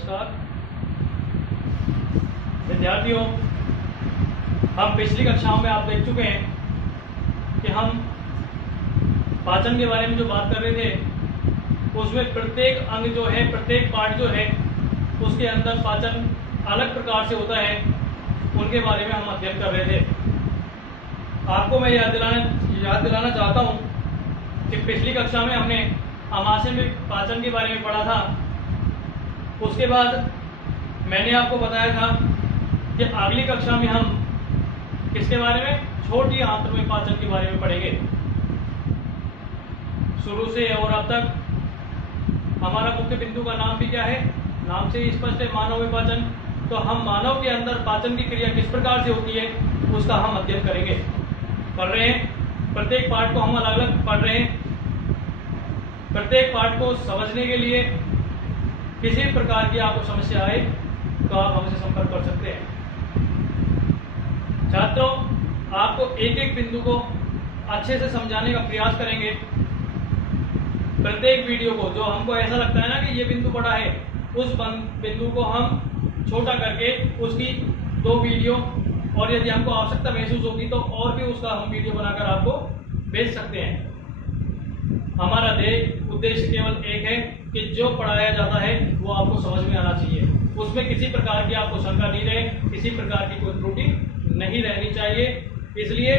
नमस्कार विद्यार्थियों, हम पिछली कक्षाओं में आप देख चुके हैं कि हम पाचन के बारे में जो बात कर रहे थे उसमें प्रत्येक अंग जो है, प्रत्येक पार्ट जो है उसके अंदर पाचन अलग प्रकार से होता है, उनके बारे में हम अध्ययन कर रहे थे। आपको मैं याद दिलाना चाहता हूँ कि पिछली कक्षा में हमने आमाशय में पाचन के बारे में पढ़ा था। उसके बाद मैंने आपको बताया था कि अगली कक्षा में हम किसके बारे में, छोटी आंत्र में पाचन के बारे में पढ़ेंगे। शुरू से और अब तक हमारा मुख्य बिंदु का नाम भी क्या है, नाम से ही स्पष्ट है, मानव में पाचन। तो हम मानव के अंदर पाचन की क्रिया किस प्रकार से होती है उसका हम अध्ययन करेंगे। पढ़ रहे हैं, प्रत्येक पार्ट को हम अलग अलग पढ़ रहे हैं। प्रत्येक पार्ट को समझने के लिए किसी प्रकार की आपको समस्या आए तो आप हमसे संपर्क कर सकते हैं। छात्रों, आपको एक एक बिंदु को अच्छे से समझाने का प्रयास करेंगे। प्रत्येक वीडियो को जो हमको ऐसा लगता है ना कि ये बिंदु बड़ा है, उस बिंदु को हम छोटा करके उसकी 2 वीडियो, और यदि हमको आवश्यकता महसूस होगी तो और भी उसका हम वीडियो बनाकर आपको भेज सकते हैं। हमारा उद्देश्य केवल एक है कि जो पढ़ाया जाता है वो आपको समझ में आना चाहिए, उसमें किसी प्रकार की आपको शंका नहीं रहे, किसी प्रकार की कोई त्रुटि नहीं रहनी चाहिए। इसलिए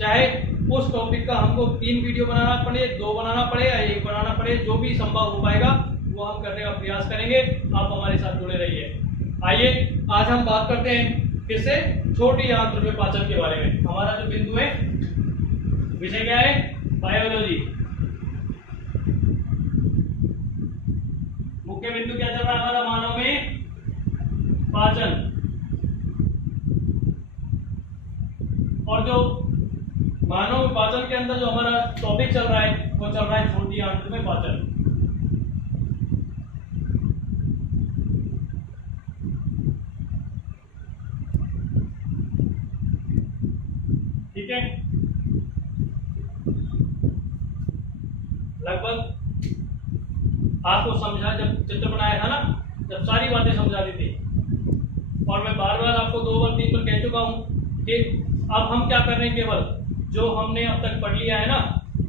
चाहे उस टॉपिक का हमको 3 वीडियो बनाना पड़े, 2 बनाना पड़े या 1 बनाना पड़े, जो भी संभव हो पाएगा वो हम करने का प्रयास करेंगे। आप हमारे साथ जुड़े रहिए। आइए आज हम बात करते हैं किससे, छोटी आंत्र में पाचन के बारे में। हमारा जो बिंदु है, विषय क्या है, बायोलॉजी। मुख्य बिंदु क्या चल रहा है हमारा, मानव में पाचन। और जो मानव में पाचन के अंदर जो हमारा टॉपिक चल रहा है वो चल रहा है छोटी आंत्र में पाचन। ठीक है, लगभग आपको समझा, जब चित्र बनाया था ना, जब सारी बातें समझा दी थी, और मैं बार बार आपको 2 बार 3 बार कह चुका हूं कि अब हम क्या कर रहे हैं, केवल जो हमने अब तक पढ़ लिया है ना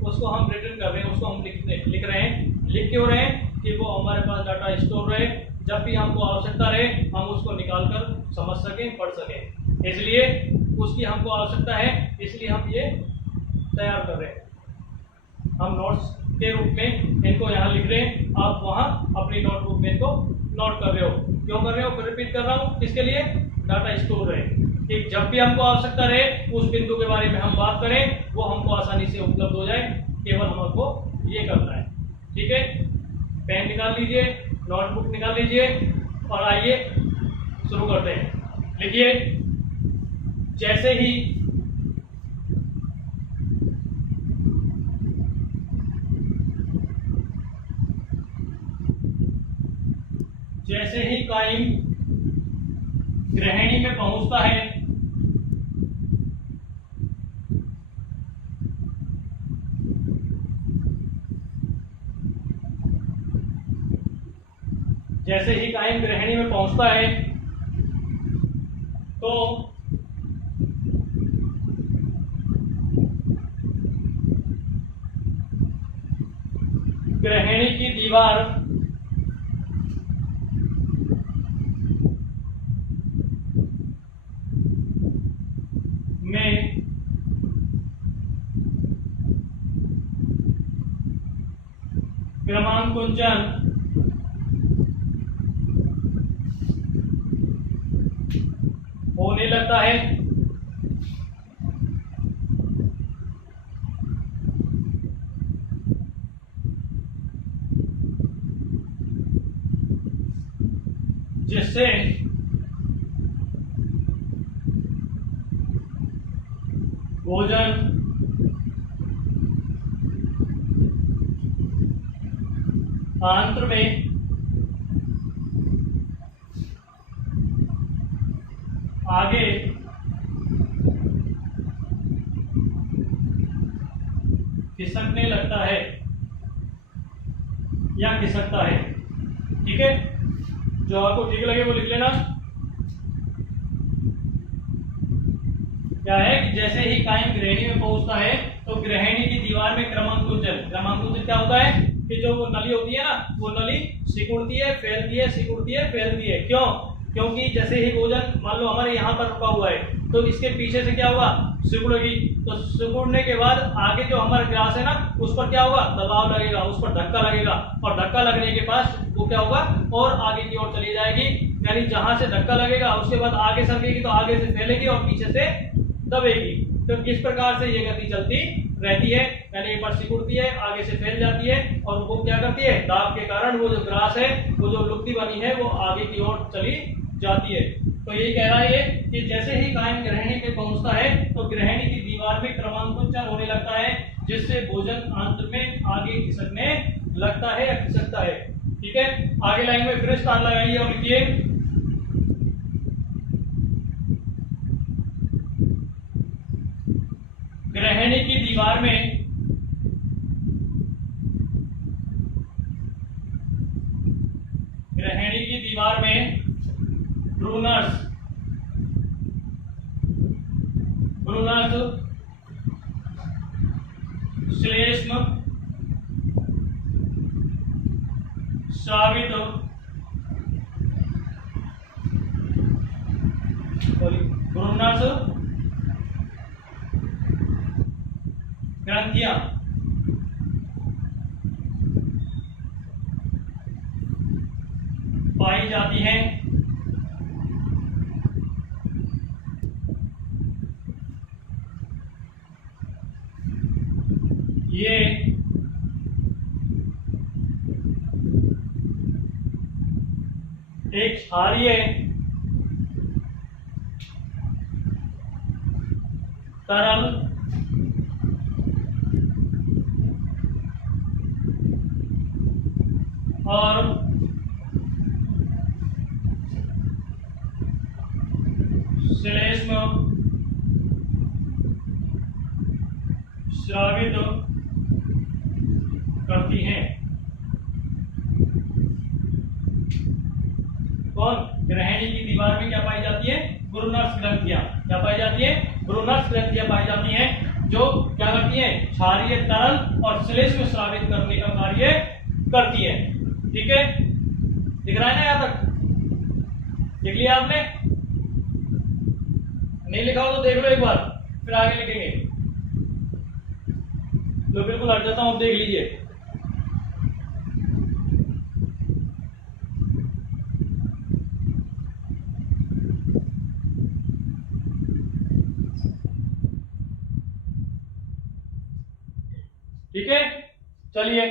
उसको हम रिटर्न कर रहे हैं, उसको हम लिख रहे हैं। लिख क्यों रहे हैं कि वो हमारे पास डाटा स्टोर रहे, जब भी हमको आवश्यकता रहे हम उसको निकाल कर समझ सकें, पढ़ सकें। इसलिए उसकी हमको आवश्यकता है, इसलिए हम ये तैयार कर रहे हैं। हम नोट्स के रूप में इनको यहाँ लिख रहे हैं, आप वहाँ अपनी नोटबुक में इनको नोट कर रहे हो। क्यों कर रहे हो, फिर रिपीट कर रहा हूँ, किसके लिए, डाटा स्टोर रहे कि जब भी हमको आवश्यकता रहे उस बिंदु के बारे में हम बात करें, वो हमको आसानी से उपलब्ध हो जाए। केवल हमको ये करना है। ठीक है, पेन निकाल लीजिए, नोटबुक निकाल लीजिए और आइए शुरू करते हैं। लिखिए, जैसे ही काइम ग्रहणी में पहुंचता है, जैसे ही काइम ग्रहणी में पहुंचता है तो ग्रहणी की दीवार में क्रमांकुंचन होने लगता है। जिससे भोजन आंत्र में आगे खिसकने लगता है या खिसकता है। ठीक है, जो आपको ठीक लगे वो लिख लेना। क्या है कि जैसे ही काइम ग्रहणी में पहुंचता है तो ग्रहणी की दीवार में क्रमांकुंचन क्या होता है कि जो वो नली होती है ना, वो नली सिकुड़ती है, फैलती है, सिकुड़ती है, फैलती है। क्यों? क्योंकि जैसे ही भोजन मान लो हमारे यहाँ पर रुका हुआ है तो इसके पीछे से क्या होगा, सिकुड़ेगी। तो सिकुड़ने के बाद आगे जो हमारा ग्रास है ना, उस पर क्या होगा, दबाव लगेगा, उस पर धक्का लगेगा, और धक्का लगने के पास वो क्या होगा, और आगे की ओर चली जाएगी। यानी जहां से धक्का लगेगा उसके बाद आगे सरकेगी तो आगे से फैलेगी और पीछे से दबेगी। तो इस प्रकार से ये गति चलती रहती है। यानी एक बार सिकुड़ती है, आगे से फैल जाती है, और वो क्या करती है, दाब के कारण वो जो ग्रास है, वो जो लुप्ति बनी है, वो आगे की ओर चली जाती है। तो यही कह रहा है ये कि जैसे ही काइम ग्रहणी पे पहुंचता है तो ग्रहणी की दीवार में क्रमांकुंचन होने लगता है, जिससे भोजन आंत्र में आगे खिसकने लगता है या खिसकता है। ठीक है, आगे लाइन में फिर स्थान लगाइए और लिखिए ग्रहणी की दीवार में ब्रूनर्स श्लेष्म स्रावित ब्रूनर्स ग्रंथियां पाई जाती हैं। ये एक क्षारीय तरल और श्लेष्म स्रावित करती हैं। कौन? ग्रहणी की दीवार में क्या पाई जाती है? ब्रूनर्स ग्रंथियां। क्या पाई जाती है? ब्रूनर्स ग्रंथियां पाई जाती हैं, जो क्या करती हैं, क्षारीय तरल और श्लेष्म स्रावित करने का कार्य करती है। ठीक है, दिख रहा है ना? यहां तक लिख लिया आपने? नहीं लिखा हो तो देख लो एक बार, फिर आगे लिखेंगे। तो बिल्कुल हट जाता हूं, देख लीजिए। ठीक है, चलिए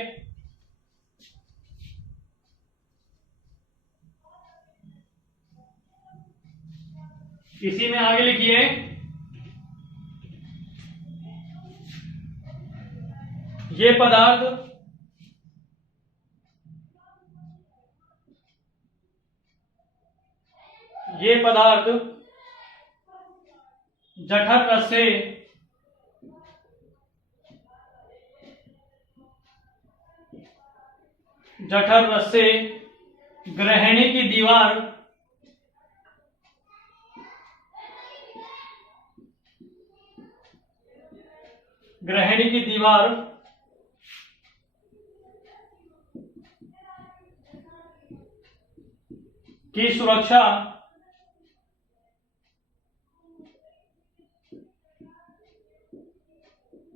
इसी में आगे लिखिए ये पदार्थ जठर रस से ग्रहणी की दीवार की सुरक्षा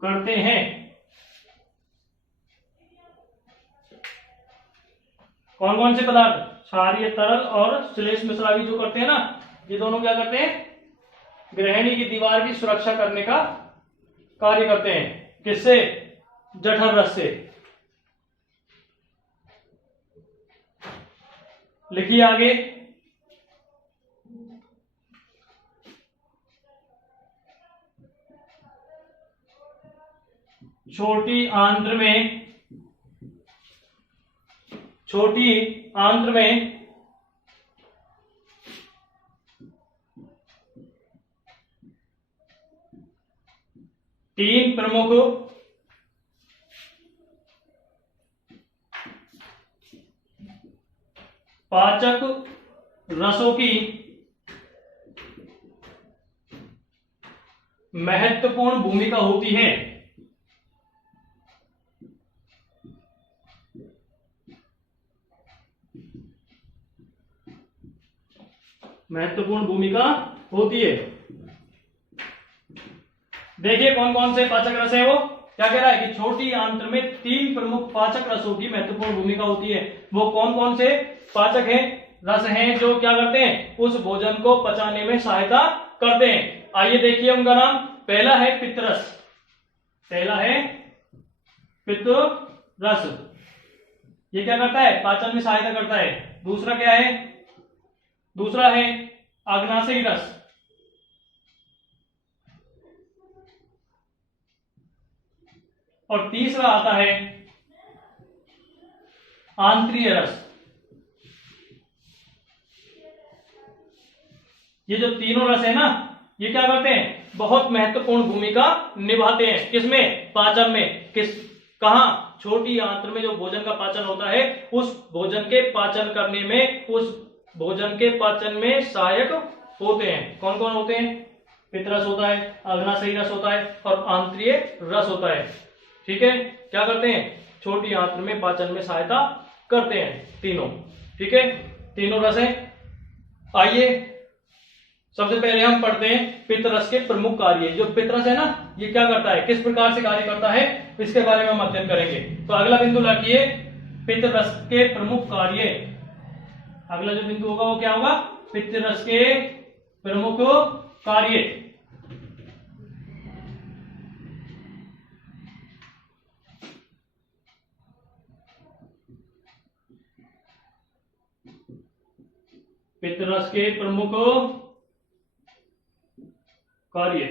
करते हैं। कौन कौन से पदार्थ? क्षारीय तरल और श्लेष्म स्रावी जो करते हैं ना, ये दोनों क्या करते हैं? ग्रहणी की दीवार की सुरक्षा करने का कार्य करते हैं। किससे? जठर रस से। लिखिए आगे छोटी आंत्र में तीन प्रमुख पाचक रसों की महत्वपूर्ण भूमिका होती है। महत्वपूर्ण भूमिका होती है। देखिए कौन कौन से पाचक रस है। वो क्या कह रहा है कि छोटी आंत्र में 3 प्रमुख पाचक रसों की महत्वपूर्ण भूमिका होती है। वो कौन कौन से पाचक हैं, रस हैं, जो क्या करते हैं, उस भोजन को पचाने में सहायता करते हैं। आइए देखिए उनका नाम। पहला है पित्तरस। पहला है पित्तरस, ये क्या करता है, पाचन में सहायता करता है। दूसरा क्या है, दूसरा है अग्नाशयी रस। और तीसरा आता है आंत्रीय रस। ये जो तीनों रस है ना, ये क्या करते हैं, बहुत महत्वपूर्ण भूमिका निभाते हैं। किसमें, पाचन में। कहां, छोटी आंत्र में जो भोजन का पाचन होता है, उस भोजन के पाचन करने में, उस भोजन के पाचन में सहायक होते हैं। कौन कौन होते हैं, पित्तरस होता है, अग्नाशयी रस होता है और आंत्रीय रस होता है। ठीक है, क्या करते हैं, छोटी आंत्र में पाचन में सहायता करते हैं तीनों। ठीक है, तीनों रस हैं। आइए सबसे पहले हम पढ़ते हैं पित्तरस के प्रमुख कार्य। जो पित्तरस है ना, ये क्या करता है, किस प्रकार से कार्य करता है, इसके बारे में हम अध्ययन करेंगे। तो अगला बिंदु लिखिए, पित्तरस के प्रमुख कार्य। अगला जो बिंदु होगा वो क्या होगा, पित्तरस के प्रमुख कार्य। पित्तरस के प्रमुख कार्य।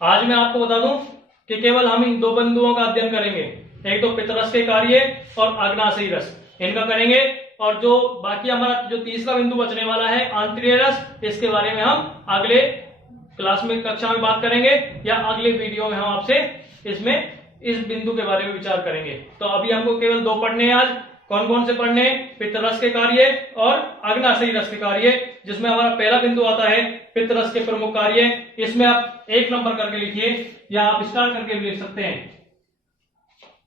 आज मैं आपको बता दूं कि केवल हम इन 2 बिंदुओं का अध्ययन करेंगे। एक तो पित्तरस के कार्य और अग्नाशयी रस, इनका करेंगे। और जो बाकी हमारा जो तीसरा बिंदु बचने वाला है आंतरीय रस, इसके बारे में हम अगले क्लास में, कक्षा में बात करेंगे, या अगले वीडियो में हम आपसे इसमें इस बिंदु के बारे में विचार करेंगे। तो अभी हमको केवल 2 पढ़ने हैं आज। कौन कौन से पढ़ने, पित्तरस के कार्य और अग्नाशयी रस के कार्य, जिसमें हमारा पहला बिंदु आता है पित्तरस के प्रमुख कार्य। इसमें आप 1 नंबर करके लिखिए, या आप स्टार करके भी लिख सकते हैं।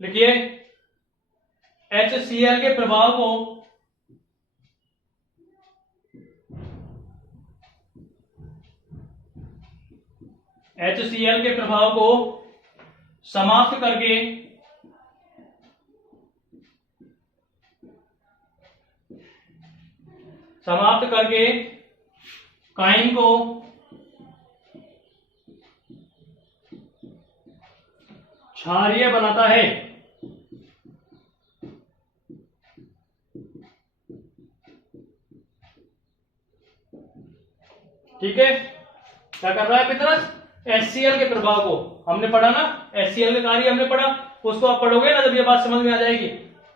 लिखिए, HCl के प्रभाव को HCl के प्रभाव को समाप्त करके काइन को क्षारीय बनाता है। ठीक है, क्या कर रहा है पित्तरस, HCl के प्रभाव को, हमने पढ़ा ना, HCl के कार्य हमने पढ़ा, उसको आप पढ़ोगे ना, जब ये बात समझ में आ जाएगी।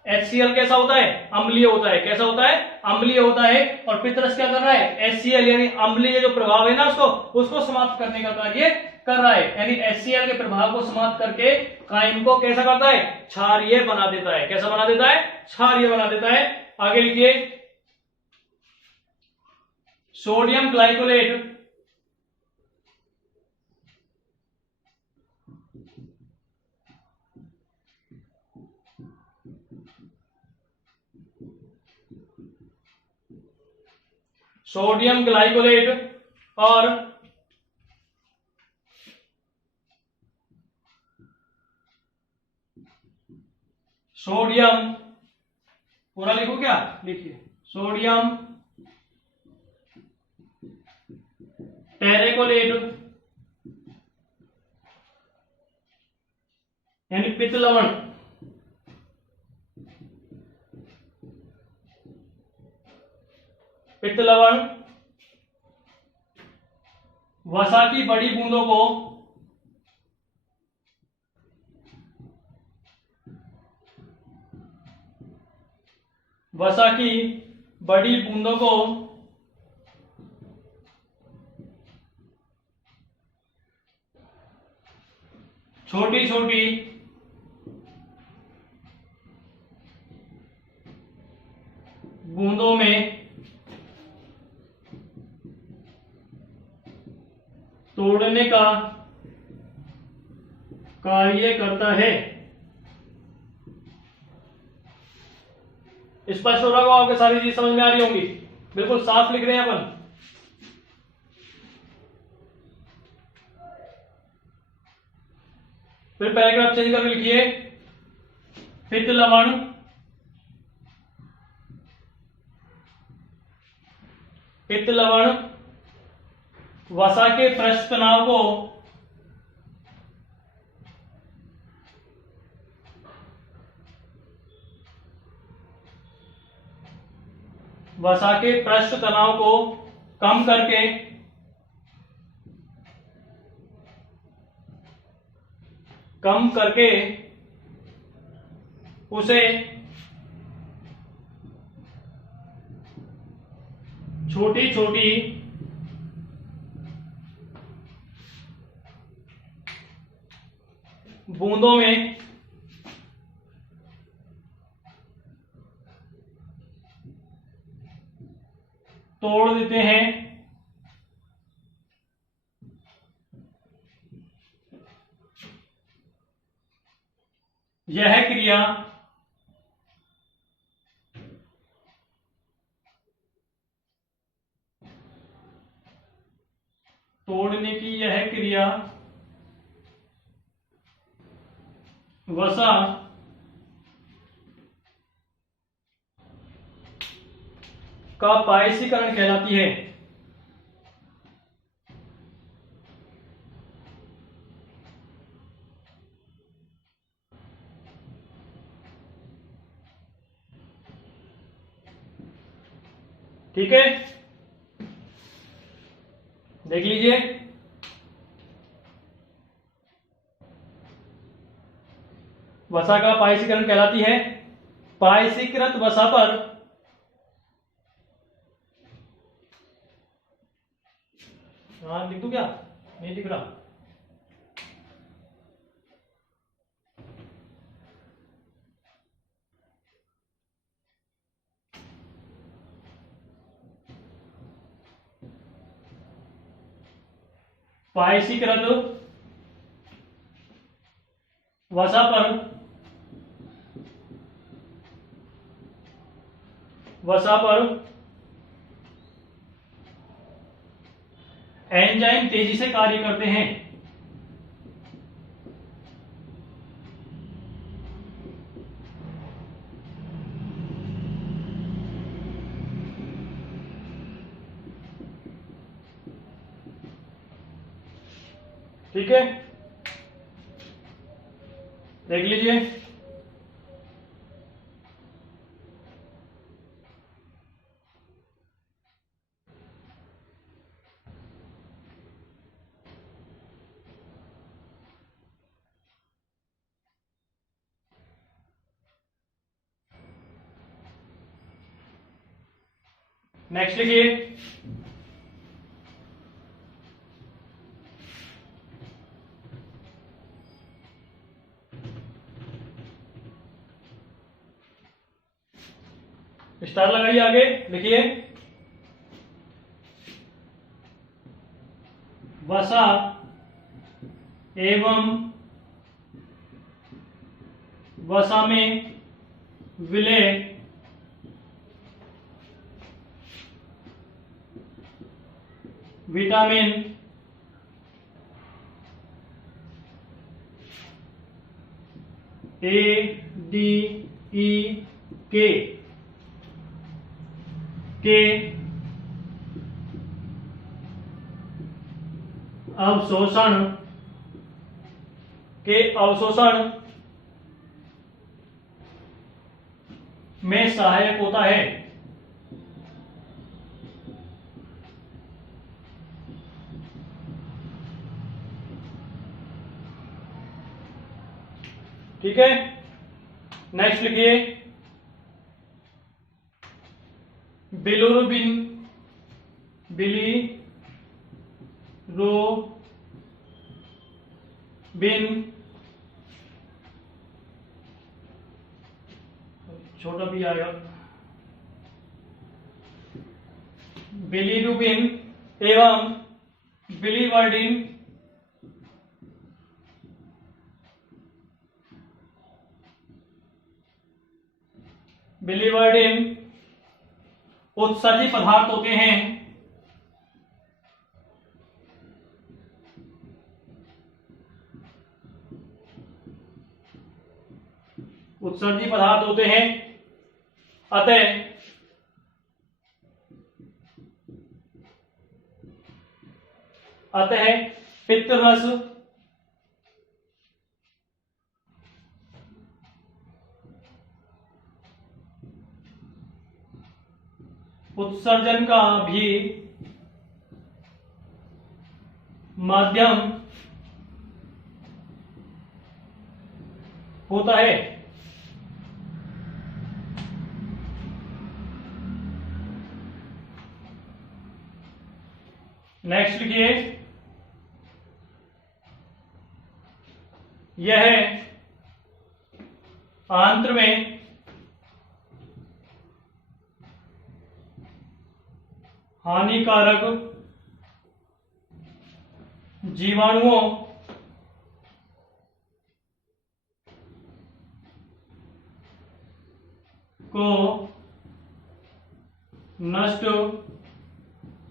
HCl कैसा होता है, अम्लीय होता है। कैसा होता है, अम्लीय होता है। और पित्तरस क्या कर रहा है, HCl यानी अम्लीय जो प्रभाव है ना, उसको समाप्त करने का कार्य कर रहा है। यानी HCl के प्रभाव को समाप्त करके काइन को कैसा करता है, क्षारीय बना देता है। कैसा बना देता है, क्षारीय बना देता है। आगे लिखिए, सोडियम ग्लाइकोलेट और सोडियम, पूरा लिखो क्या, लिखिए, सोडियम टेरेकोलेट यानी पित्त लवण, पित्त लवण वसा की बड़ी बूंदों को छोटी छोटी बूंदों में तोड़ने का कार्य करता है। स्पष्ट हो रहा होगा, आपके सारी चीज समझ में आ रही होंगी, बिल्कुल साफ लिख रहे हैं अपन। फिर पैराग्राफ चेंज करके लिखिए, पित्त लवण वसा के पृष्ठ तनाव को कम करके उसे छोटी छोटी बूंदों में तोड़ देते हैं। यह क्रिया तोड़ने की यह क्रिया वसा का पायसीकरण कहलाती है। ठीक है, देख लीजिए। वसा का पायसीकरण कहलाती है। पायसीकृत वसा पर लिख दूं क्या? नहीं लिख रहा। पायसीकृत वसा पर एंजाइम तेजी से कार्य करते हैं। ठीक है, देख लीजिए। नेक्स्ट लिखिए, स्टार लगाइए, आगे लिखिए। वसा एवं वसा में विलय विटामिन ए डी ई के अवशोषण में सहायक होता है। ठीक है, नेक्स्ट लिखिए, बिलिरुबिन छोटा भी आएगा, बिलीरुबिन एवं बिलीवर्डिन उत्सर्जी पदार्थ होते हैं। उत्सर्जी पदार्थ होते हैं, अतः पित्तरस उत्सर्जन का भी माध्यम होता है। नेक्स्ट लिखिए, यह आंत्र में हानिकारक जीवाणुओं को नष्ट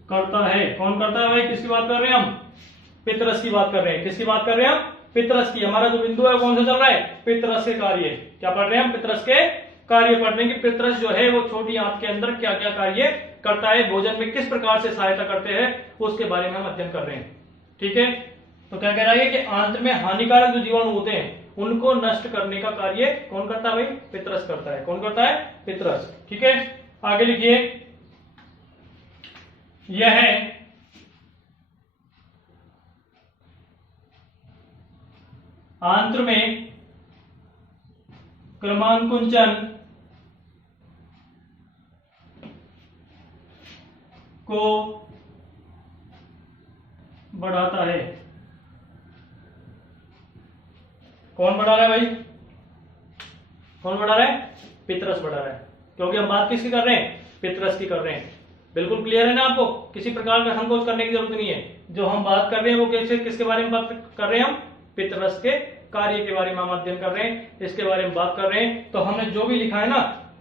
करता है। कौन करता है भाई? किसकी बात कर रहे हैं हम? पितरस की बात कर रहे हैं। किसकी बात कर रहे हैं हम? पितरस की। हमारा जो बिंदु है कौन सा चल रहा है? पितरस के कार्य। क्या पढ़ रहे हैं हम? पितरस के कार्य पढ़ रहे हैं कि पितरस जो है वो छोटी आंत के अंदर क्या क्या कार्य करता है, भोजन में किस प्रकार से सहायता करते हैं, उसके बारे में हम अध्ययन कर रहे हैं। ठीक है, तो क्या कह रहा है कि आंत में हानिकारक जो जीवाणु होते हैं उनको नष्ट करने का कार्य कौन करता है भाई? पितरस करता है। कौन करता है? पितरस। ठीक है, आगे लिखिए, यह आंत्र में क्रमांकुंचन को बढ़ाता है। कौन बढ़ा रहा है भाई? कौन बढ़ा रहा है? पितरस बढ़ा रहा है। क्योंकि हम बात किसकी कर रहे हैं? पितरस की कर रहे हैं। बिल्कुल क्लियर है ना आपको? किसी प्रकार का संकोच करने की जरूरत नहीं है। जो हम बात कर रहे हैं वो कैसे, किसके बारे में बात कर रहे हैं हम? पितरस के कार्य के बारे में हम अध्ययन कर रहे हैं, इसके बारे में बात कर रहे हैं। तो हमने जो भी लिखा है ना,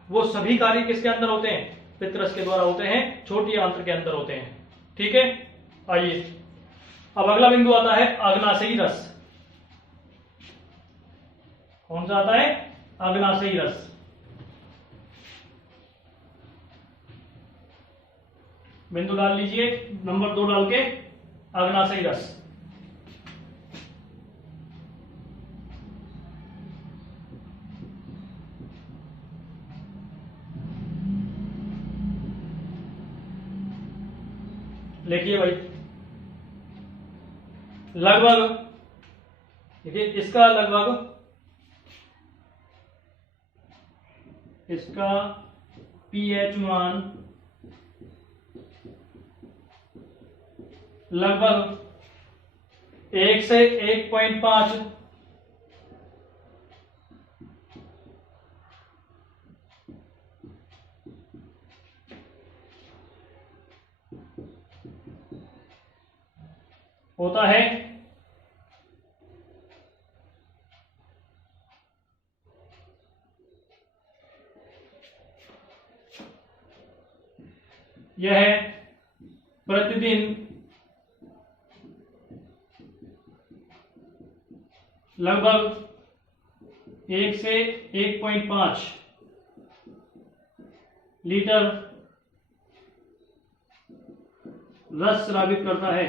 वो सभी कार्य किसके अंदर होते हैं? पितरस के द्वारा होते हैं, छोटी आंत्र के अंदर होते हैं। ठीक है, आइए अब अगला बिंदु आता है अग्नाशयी रस। कौन सा आता है? अग्नाशयी रस। बिंदु डाल लीजिए, नंबर 2 डाल के, अग्नाशयी रस। लिखिए भाई, लगभग, देखिए इसका लगभग, इसका पीएच मान लगभग 1 से 1.5 होता है। यह प्रतिदिन लगभग 1 से 1.5 लीटर रस स्रावित करता है।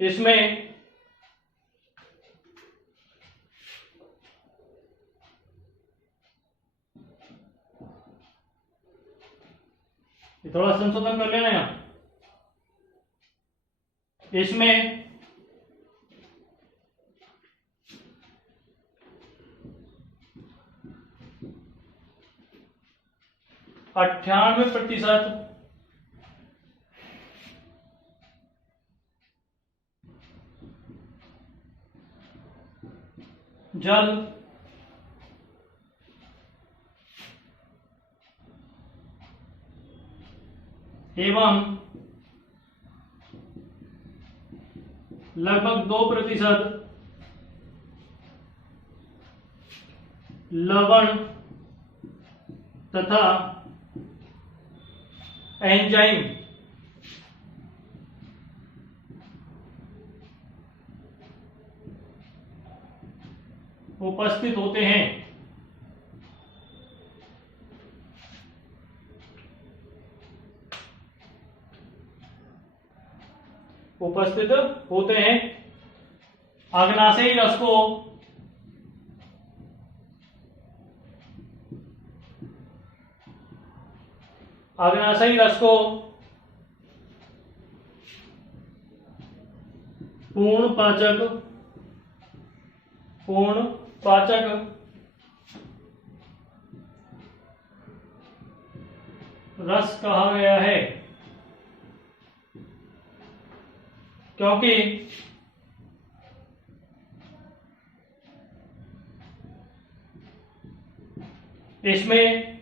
इसमें थोड़ा संशोधन कर लेना यहां। इसमें 98% जल एवं लगभग 2% लवण तथा एंजाइम उपस्थित होते हैं। उपस्थित होते हैं। अग्नाशयी रस को पूर्ण पाचक रस कहा गया है, क्योंकि इसमें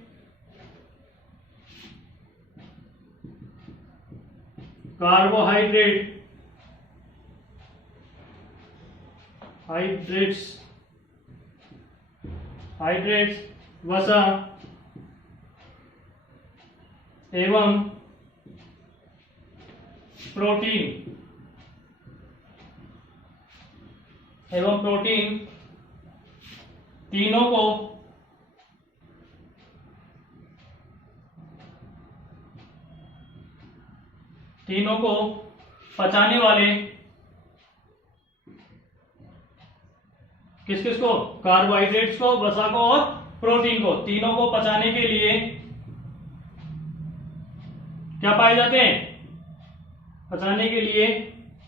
हाइड्रेट्स, वसा एवं प्रोटीन तीनों को पचाने वाले किस को, कार्बोहाइड्रेट्स को, वसा को और प्रोटीन को, तीनों को पचाने के लिए क्या पाए जाते हैं? पचाने के लिए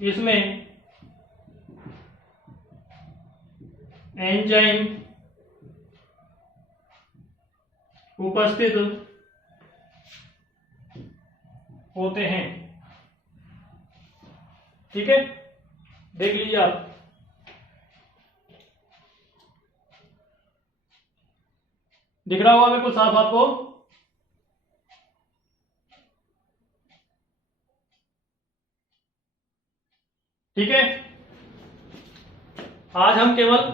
इसमें एंजाइम उपस्थित होते हैं। ठीक है, देख लीजिए आप। दिख रहा होगा बिल्कुल साफ आपको। ठीक है, आज हम केवल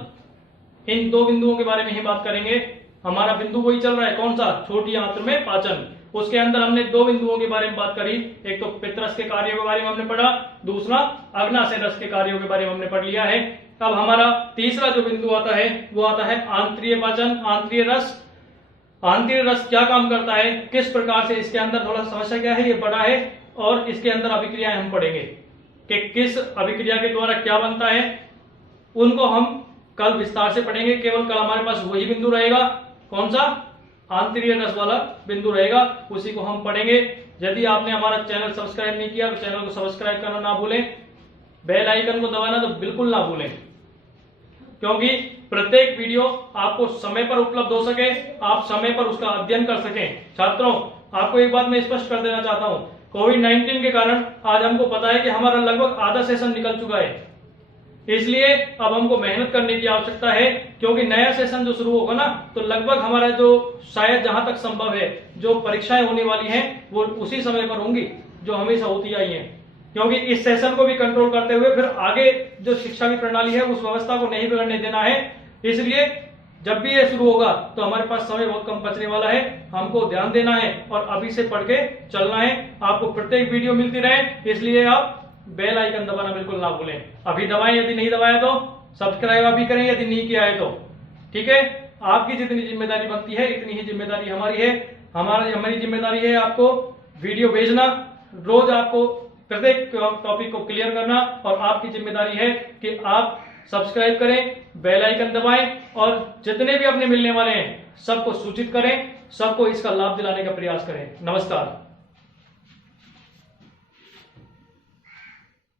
इन 2 बिंदुओं के बारे में ही बात करेंगे। हमारा बिंदु वही चल रहा है, कौन सा? छोटी आंत्र में पाचन। उसके अंदर हमने 2 बिंदुओं के बारे में बात करी। एक तो पित्तरस के कार्यों के बारे में हमने पढ़ा, दूसरा अग्नाशय रस के कार्यों के बारे में हमने पढ़ लिया है। अब हमारा तीसरा जो बिंदु आता है वो आता है आंतरीय पाचन, आंतरीय रस। आंतरीय रस क्या काम करता है, किस प्रकार से इसके अंदर, थोड़ा समस्या क्या है, ये बड़ा है और इसके अंदर अभिक्रियाएं हम पढ़ेंगे कि किस अभिक्रिया के द्वारा क्या बनता है, उनको हम कल विस्तार से पढ़ेंगे। केवल कल हमारे पास वही बिंदु रहेगा, कौन सा? आंतरीय रस वाला बिंदु रहेगा, उसी को हम पढ़ेंगे। यदि आपने हमारा चैनल सब्सक्राइब नहीं किया तो चैनल को सब्सक्राइब करना ना भूलें, बेल आइकन को दबाना तो बिल्कुल ना भूलें, क्योंकि प्रत्येक वीडियो आपको समय पर उपलब्ध हो सके, आप समय पर उसका अध्ययन कर सकें। छात्रों, आपको एक बात मैं स्पष्ट कर देना चाहता हूं, कोविड-19 के कारण आज हमको पता है कि हमारा लगभग आधा सेशन निकल चुका है। इसलिए अब हमको मेहनत करने की आवश्यकता है, क्योंकि नया सेशन जो शुरू होगा ना, तो लगभग हमारा जो शायद जहां तक संभव है जो परीक्षाएं होने वाली हैं वो उसी समय पर होंगी जो हमेशा होती आई हैं, क्योंकि इस सेशन को भी कंट्रोल करते हुए फिर आगे जो शिक्षा की प्रणाली है उस व्यवस्था को नहीं बिगड़ने देना है। इसलिए जब भी ये शुरू होगा तो हमारे पास समय बहुत कम बचने वाला है, हमको ध्यान देना है और अभी से पढ़ के चलना है। आपको प्रत्येक वीडियो मिलती रहे, इसलिए आप बेल आइकन दबाना बिल्कुल ना भूलें। अभी दबाएं, यदि नहीं दबाया तो सब्सक्राइब अभी करें, यदि नहीं किया है तो। ठीक है, आपकी जितनी जिम्मेदारी बनती है इतनी ही जिम्मेदारी हमारी है। हमारी जिम्मेदारी है आपको वीडियो भेजना, रोज आपको प्रत्येक टॉपिक को क्लियर करना, और आपकी जिम्मेदारी है कि आप सब्सक्राइब करें, बेल आइकन दबाएं और जितने भी अपने मिलने वाले हैं सबको सूचित करें, सबको इसका लाभ दिलाने का प्रयास करें। नमस्कार।